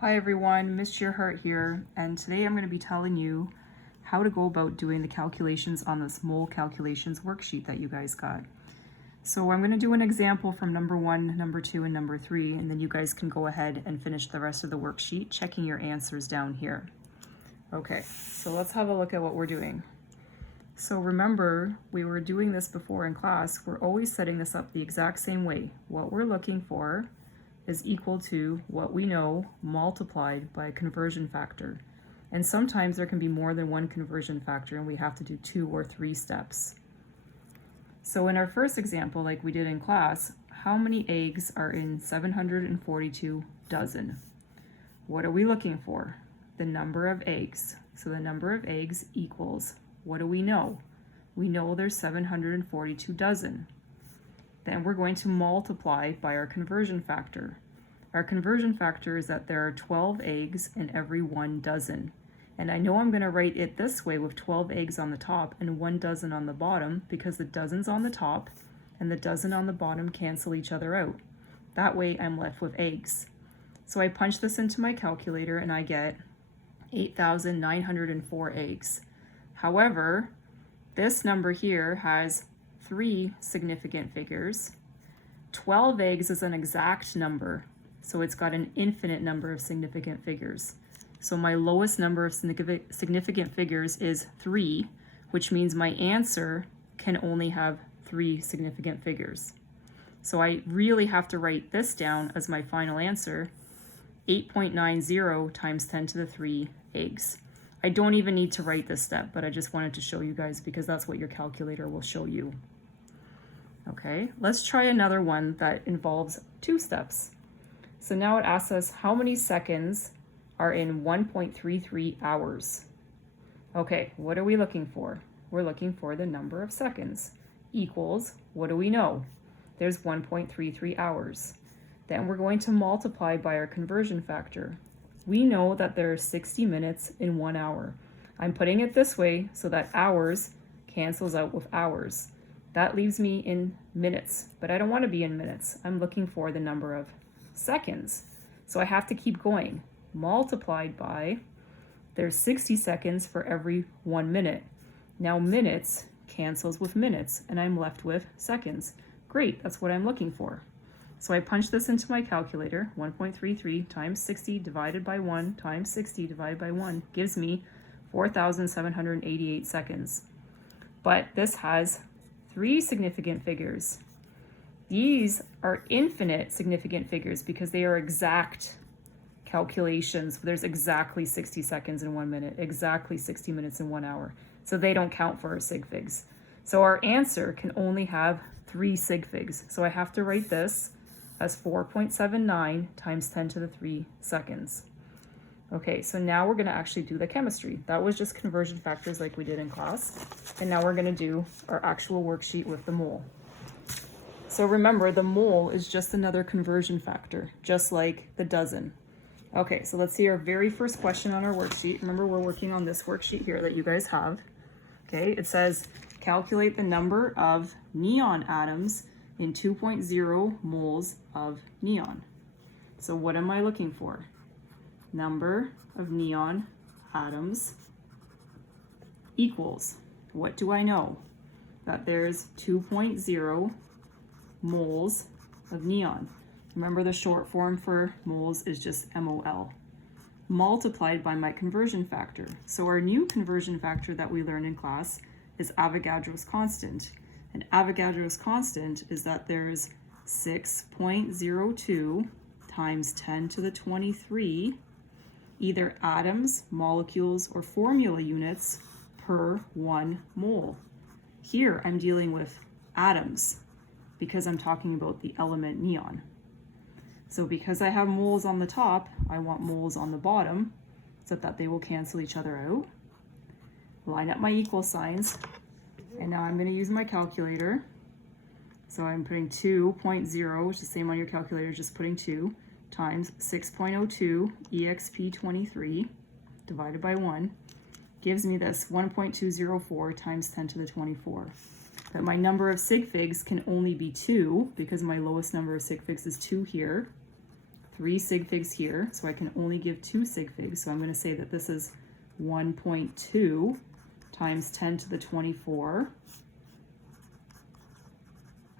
Hi everyone, Miss Shearhart here, and today I'm going to be telling you how to go about doing the calculations on this mole calculations worksheet that you guys got. So I'm going to do an example from number 1, number 2, and number 3, and then you guys can go ahead and finish the rest of the worksheet, checking your answers down here. Okay, so let's have a look at what we're doing. So remember, we were doing this before in class. We're always setting this up the exact same way. What we're looking for is equal to what we know multiplied by a conversion factor. And sometimes there can be more than one conversion factor and we have to do 2 or 3 steps. So in our first example, like we did in class, how many eggs are in 742 dozen? What are we looking for? The number of eggs. So the number of eggs equals, what do we know? We know there's 742 dozen. Then we're going to multiply by our conversion factor. Our conversion factor is that there are 12 eggs in every 1 dozen. And I know I'm going to write it this way with 12 eggs on the top and 1 dozen on the bottom because the dozens on the top and the dozen on the bottom cancel each other out. That way I'm left with eggs. So I punch this into my calculator and I get 8,904 eggs. However, this number here has 3 significant figures. 12 eggs is an exact number, so it's got an infinite number of significant figures. So my lowest number of significant figures is 3, which means my answer can only have 3 significant figures. So I really have to write this down as my final answer, 8.90 times 10 to the 3 eggs. I don't even need to write this step, but I just wanted to show you guys because that's what your calculator will show you. Okay, let's try another one that involves 2 steps. So now it asks us how many seconds are in 1.33 hours. Okay, what are we looking for? We're looking for the number of seconds equals, what do we know? There's 1.33 hours. Then we're going to multiply by our conversion factor. We know that there are 60 minutes in 1 hour. I'm putting it this way so that hours cancels out with hours. That leaves me in minutes, but I don't want to be in minutes. I'm looking for the number of seconds. So I have to keep going. Multiplied by, there's 60 seconds for every 1 minute. Now minutes cancels with minutes, and I'm left with seconds. Great, that's what I'm looking for. So I punch this into my calculator, 1.33 times 60 divided by 1 times 60 divided by 1 gives me 4,788 seconds. But this has 3 significant figures. These are infinite significant figures because they are exact calculations. There's exactly 60 seconds in 1 minute, exactly 60 minutes in 1 hour. So they don't count for our sig figs. So our answer can only have 3 sig figs. So I have to write this as 4.79 times 10 to the 3 seconds. Okay, so now we're gonna actually do the chemistry. That was just conversion factors like we did in class. And now we're gonna do our actual worksheet with the mole. So remember, the mole is just another conversion factor, just like the dozen. Okay, so let's see our very first question on our worksheet. Remember, we're working on this worksheet here that you guys have. Okay, it says, calculate the number of neon atoms in 2.0 moles of neon. So what am I looking for? Number of neon atoms equals, what do I know? That there's 2.0 moles of neon. Remember, the short form for moles is just MOL, multiplied by my conversion factor. So our new conversion factor that we learned in class is Avogadro's constant. And Avogadro's constant is that there's 6.02 times 10 to the 23 either atoms, molecules, or formula units per 1 mole. Here I'm dealing with atoms because I'm talking about the element neon. So because I have moles on the top, I want moles on the bottom so that they will cancel each other out. Line up my equal signs. And now I'm going to use my calculator. So I'm putting 2.0, which is the same on your calculator, just putting 2, times 6.02 exp23 divided by 1 gives me this 1.204 times 10 to the 24. But my number of sig figs can only be 2 because my lowest number of sig figs is 2 here. 3 sig figs here, so I can only give 2 sig figs. So I'm going to say that this is 1.2 times 10 to the 24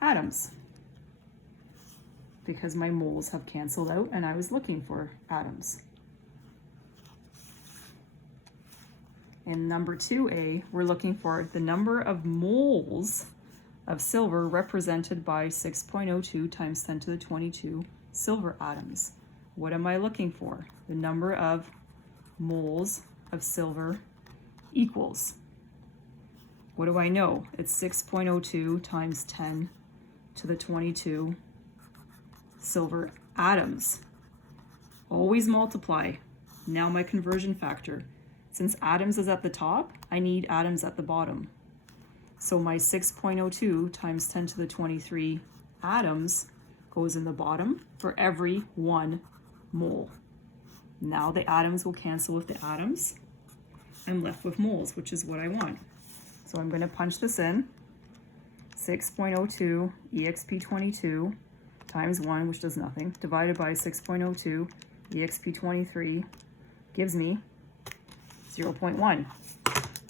atoms, because my moles have canceled out and I was looking for atoms. In number 2a, we're looking for the number of moles of silver represented by 6.02 times 10 to the 22 silver atoms. What am I looking for? The number of moles of silver equals. What do I know? It's 6.02 times 10 to the 22 silver atoms. Always multiply. Now my conversion factor. Since atoms is at the top, I need atoms at the bottom. So my 6.02 times 10 to the 23 atoms goes in the bottom for every 1 mole. Now the atoms will cancel with the atoms. I'm left with moles, which is what I want. So I'm going to punch this in. 6.02 exp22 times 1, which does nothing, divided by 6.02 exp23 gives me 0.1.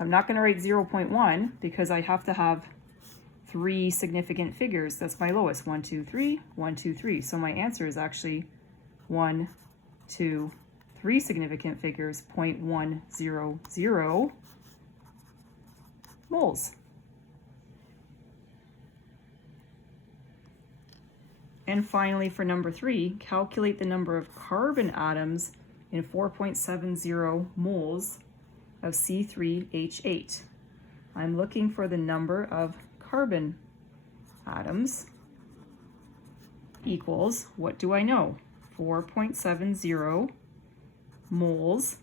I'm not going to write 0.1 because I have to have 3 significant figures. That's my lowest. 1, 2, 3, 1, 2, 3. So my answer is actually 1, 2, 3 significant figures, 0.100 moles. And finally, for number 3, calculate the number of carbon atoms in 4.70 moles of C3H8. I'm looking for the number of carbon atoms equals, what do I know? 4.70 moles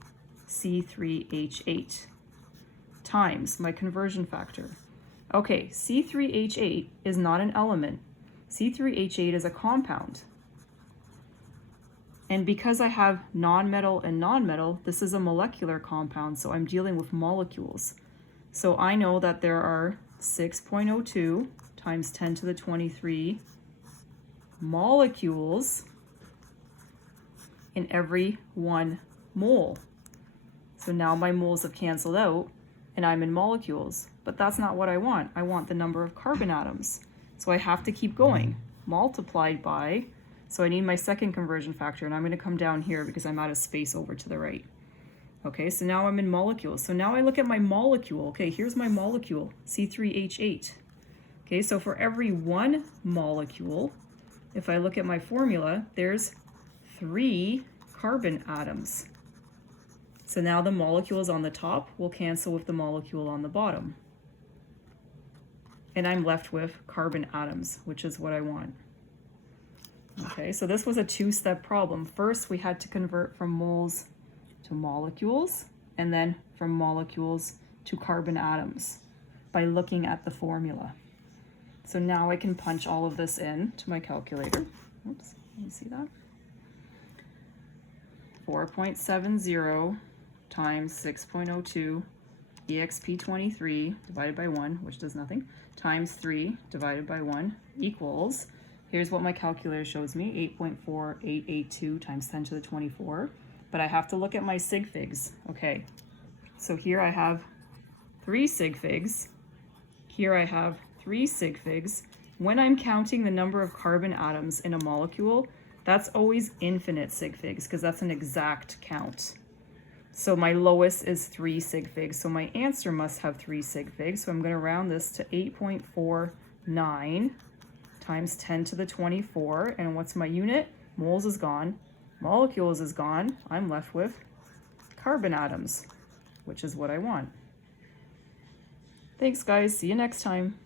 C3H8 times my conversion factor. Okay, C3H8 is not an element. C3H8 is a compound. And because I have nonmetal and nonmetal, this is a molecular compound, so I'm dealing with molecules. So I know that there are 6.02 times 10 to the 23 molecules in every 1 mole. So now my moles have canceled out and I'm in molecules, but that's not what I want. I want the number of carbon atoms. So I have to keep going, multiplied by, so I need my second conversion factor, and I'm going to come down here because I'm out of space over to the right. Okay, so now I'm in molecules. So now I look at my molecule. Okay, here's my molecule, C3H8. Okay, so for every 1 molecule, if I look at my formula, there's 3 carbon atoms. So now the molecules on the top will cancel with the molecule on the bottom. And I'm left with carbon atoms, which is what I want. Okay, so this was a 2-step problem. First, we had to convert from moles to molecules, and then from molecules to carbon atoms by looking at the formula. So now I can punch all of this in to my calculator. Oops, let me see that. 4.70 times 6.02 exp23 divided by 1, which does nothing, times 3 divided by 1 equals, here's what my calculator shows me, 8.4882 times 10 to the 24. But I have to look at my sig figs. Okay, so here I have 3 sig figs. Here I have 3 sig figs. When I'm counting the number of carbon atoms in a molecule, that's always infinite sig figs because that's an exact count. So my lowest is 3 sig figs. So my answer must have 3 sig figs. So I'm going to round this to 8.49 times 10 to the 24. And what's my unit? Moles is gone. Molecules is gone. I'm left with carbon atoms, which is what I want. Thanks, guys. See you next time.